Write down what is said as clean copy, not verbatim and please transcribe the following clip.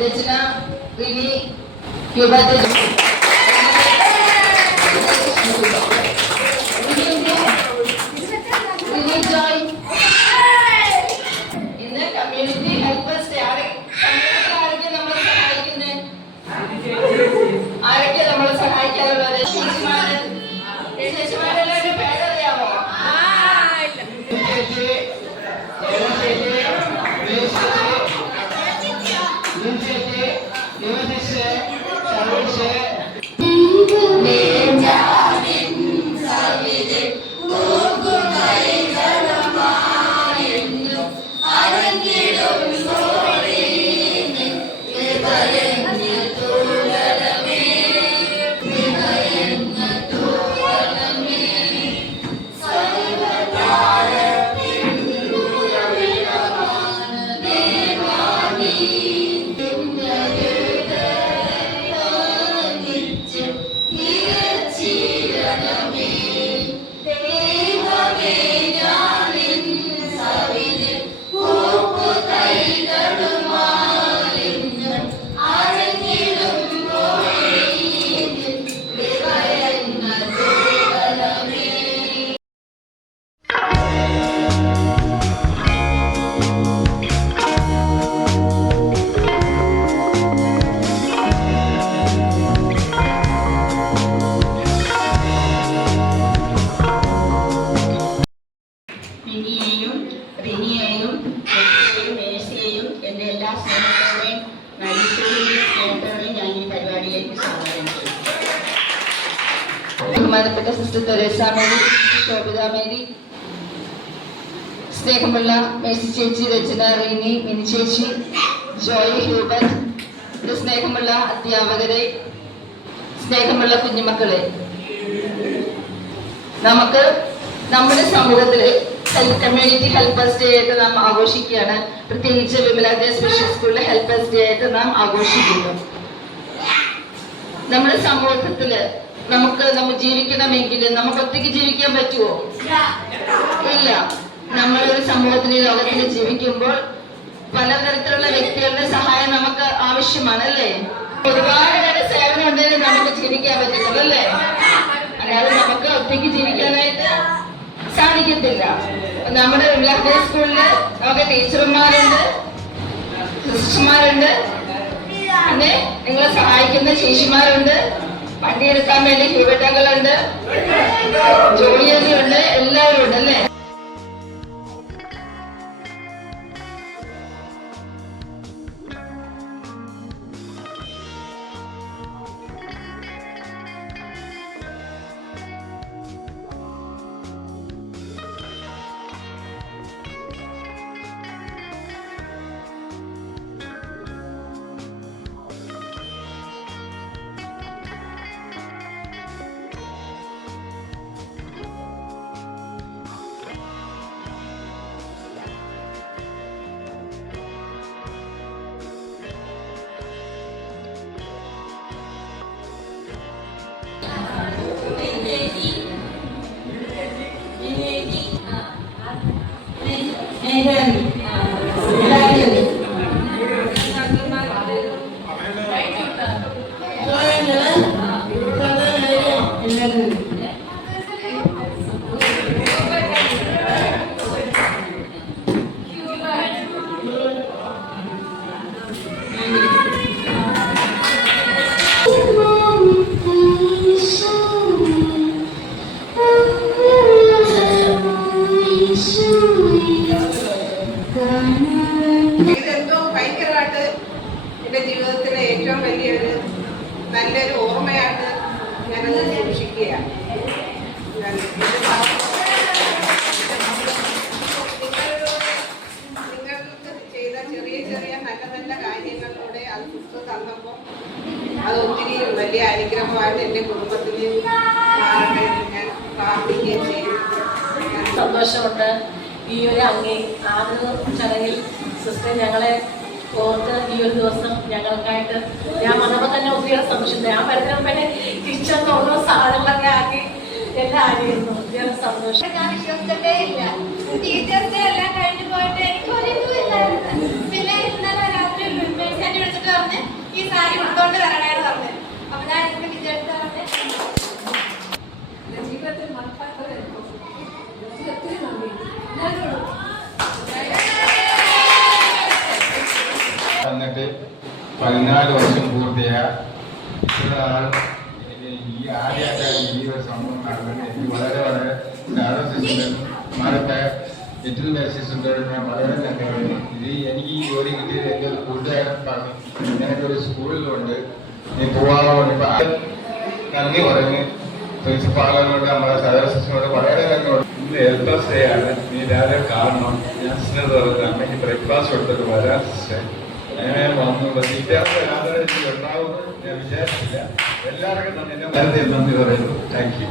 രചന, Rini, Hubert, ഇന്ന് community helpers ആരൊക്കെ നമ്മളെ സഹായിക്കുന്നത്? ആരൊക്കെ നമ്മളെ സഹായിക്കാറുള്ളത്? ചേച്ചിമാരെല്ലാവരും പേരറിയാമോ? ബഹുമാനപ്പെട്ട sister Teresa Mary, Shobhita Mary, സ്നേഹമുള്ള മേഴ്സി ചേച്ചി, രചന, റീനി, മിനി ചേച്ചി, ജോയ്, ഹ്യൂബർട്ട്, സ്നേഹമുള്ള അധ്യാപകരെ, സ്നേഹമുള്ള കുഞ്ഞുമക്കളെ, നമുക്ക് നമ്മുടെ സമൂഹത്തില് കമ്മ്യൂണിറ്റി ഹെൽപ്പേഴ്സ് ഡേ ആയിട്ട് നാം ആഘോഷിക്കുകയാണ്. പ്രത്യേകിച്ച് വിമലാദേ സ്പെഷ്യൽ സ്കൂളിലെ ഹെൽപ്പേഴ്സ് ഡേ ആയിട്ട് നാം ആഘോഷിക്കുന്നു. നമ്മുടെ സമൂഹത്തില് നമ്മൾ ജീവിക്കണമെങ്കിൽ നമുക്ക് ഒറ്റയ്ക്ക് ജീവിക്കാൻ പറ്റുമോ? ഇല്ല. നമ്മളൊരു സമൂഹത്തിൽ ലോകത്തിൽ ജീവിക്കുമ്പോൾ പലതരത്തിലുള്ള വ്യക്തികളുടെ സഹായം നമുക്ക് ആവശ്യമാണ്, അല്ലേ? ഒരുപാട് പേരുടെ സേവനം ഉണ്ടെങ്കിൽ നമുക്ക് ജീവിക്കാൻ പറ്റത്തുള്ളൂ, അല്ലേ? അല്ലാതെ നമുക്ക് ഒറ്റയ്ക്ക് ജീവിക്കാനായിട്ട് സാധിക്കത്തില്ല. നമ്മുടെ വിമലാദേ സ്കൂളില് നമുക്ക് ടീച്ചർമാരുണ്ട്, സിസ്റ്റർമാരുണ്ട്, പിന്നെ നിങ്ങളെ സഹായിക്കുന്ന ചേച്ചിമാരുണ്ട്, വണ്ടിയെടുക്കാൻ വേണ്ടി ഹ്യൂബർട്ടുകളുണ്ട്, ജോലിയുണ്ട്, എല്ലാവരും ഉണ്ട്, അല്ലേ? ഇതെന്തോ ഭയങ്കരമായിട്ട് എൻ്റെ ജീവിതത്തിലെ ഏറ്റവും വലിയൊരു നല്ലൊരു ഓർമ്മയായിട്ട് ഞാനത് സൂക്ഷിക്കുകയാണ്. നിങ്ങൾക്ക് ചെയ്ത ചെറിയ ചെറിയ നല്ല നല്ല കാര്യങ്ങളിലൂടെ അത് പുസ്തകം തന്നപ്പോൾ അത് ഒത്തിരി വലിയ അനുഗ്രഹമായിട്ട് എൻ്റെ കുടുംബത്തിന് മാറട്ടെ ഞാൻ പ്രാർത്ഥിക്കുകയും ചെയ്യും. സന്തോഷമുണ്ട്. ഈ ഒരു ആദ്യ ചടങ്ങിൽ സിസ്റ്റർ ഞങ്ങളെ ഓർത്ത് ഈ ഒരു ദിവസം ഞങ്ങൾക്കായിട്ട് ഞാൻ വന്നപ്പോൾ തന്നെ ഒത്തിരി സന്തോഷം. ഞാൻ വരുന്നപ്പോൾ തന്നെ കിച്ചൺ ഓരോ സാധനങ്ങളൊക്കെ ആക്കി എല്ലാം ആയിരുന്നു. ഒത്തിരി സന്തോഷം. ഞാൻ വിശ്വസിച്ചിട്ടേ ഇല്ല. ടീച്ചേഴ്സ് എല്ലാം കഴിഞ്ഞു പോയിട്ട് എനിക്ക് ഒരു ഇതുമില്ലായിരുന്നു. പിന്നെ ഇന്നലെ രാത്രി വിളിച്ചിട്ട് പറഞ്ഞ് വന്നിട്ട് 14 വർഷം പൂർത്തിയായ ഈ ആദ്യമായിട്ടാണ് ഈ ഒരു സംഭവം നടന്നത്. എനിക്ക് വളരെ വളരെ മാറട്ടെ ലിറ്റിൽ മെർസിസുണ്ടോട് ഞാൻ വളരെ നന്ദിയുണ്ട്. ഇത് എനിക്ക് ഈ ജോലി കിട്ടിയത് എൻ്റെ ഒരു കൂട്ടുകാരൻ പറഞ്ഞു നിനക്കൊരു സ്കൂളിലുണ്ട് നീ പോവാറുണ്ട്. ഇപ്പം നന്ദി പറഞ്ഞ് പ്രിൻസിപ്പാളിനോട് നമ്മുടെ സഹോദര സിസ്റ്ററിനോട് വളരെ നന്ദിയുണ്ട്. ഇന്ന് എൽബസ് ഡേ ആണ്. നീ രാവിലെ കാണണം. ഞാൻ സിസ്റ്റർ പറഞ്ഞു അമ്മയ്ക്ക് ബ്രേക്ക്ഫാസ്റ്റ് കൊടുത്തിട്ട് വരാം സിസ്റ്റർ. അങ്ങനെ വന്നു. ഇല്ലാത്ത യാതൊരു ഉണ്ടാവുമെന്ന് ഞാൻ വിചാരിച്ചില്ല. എല്ലാവർക്കും നന്ദി പറയുന്നു. Thank you.